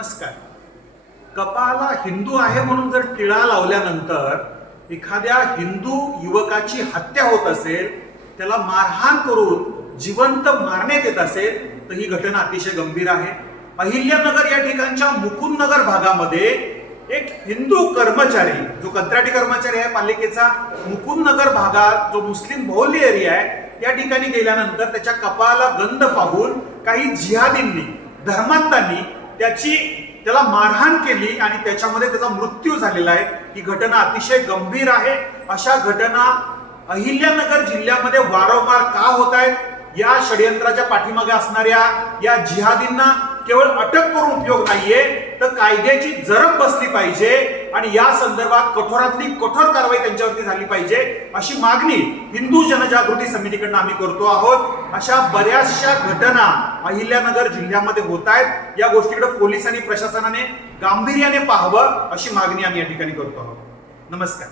नमस्कार. कपाळाला हिंदू आहे म्हणून जर टिळा लावल्यानंतर एखाद्या हिंदू युवकाची हत्या होत असेल, त्याला मारहाण करून जिवंत मारण्यात येत असेल, तर ही घटना अतिशय गंभीर आहे. अहिल्यानगर या ठिकाणच्या मुकुंदनगर भागामध्ये एक हिंदू कर्मचारी, जो कंत्राटी कर्मचारी आहे पालिकेचा, मुकुंदनगर भागात जो मुस्लिम बहुल्य एरिया आहे या ठिकाणी गेल्यानंतर त्याच्या कपाळाला गंध पाहून काही जिहादींनी, धर्मांतांनी त्याला मारहाण केली आणि त्याच्यामध्ये त्याचा मृत्यू झालेला आहे. ही घटना अतिशय गंभीर आहे. अशा घटना अहिल्यानगर जिल्ह्यामध्ये वारंवार का होत आहेत? या षडयंत्राच्या पाठीमागे असणाऱ्या या जिहादींना केवळ अटक करून उपयोग नाहीये, तर कायद्याची जरब बसली पाहिजे आणि या संदर्भात कठोरातली कठोर कारवाई त्यांच्यावरती झाली पाहिजे, अशी मागणी हिंदू जनजागृती समितीकडून आम्ही करतो आहोत. अशा बऱ्याचशा घटना अहिल्यानगर जिल्ह्यामध्ये होत आहेत. या गोष्टीकडे पोलिसांनी, प्रशासनाने गांभीर्याने पाहावं, अशी मागणी आम्ही या ठिकाणी करतो आहोत. नमस्कार.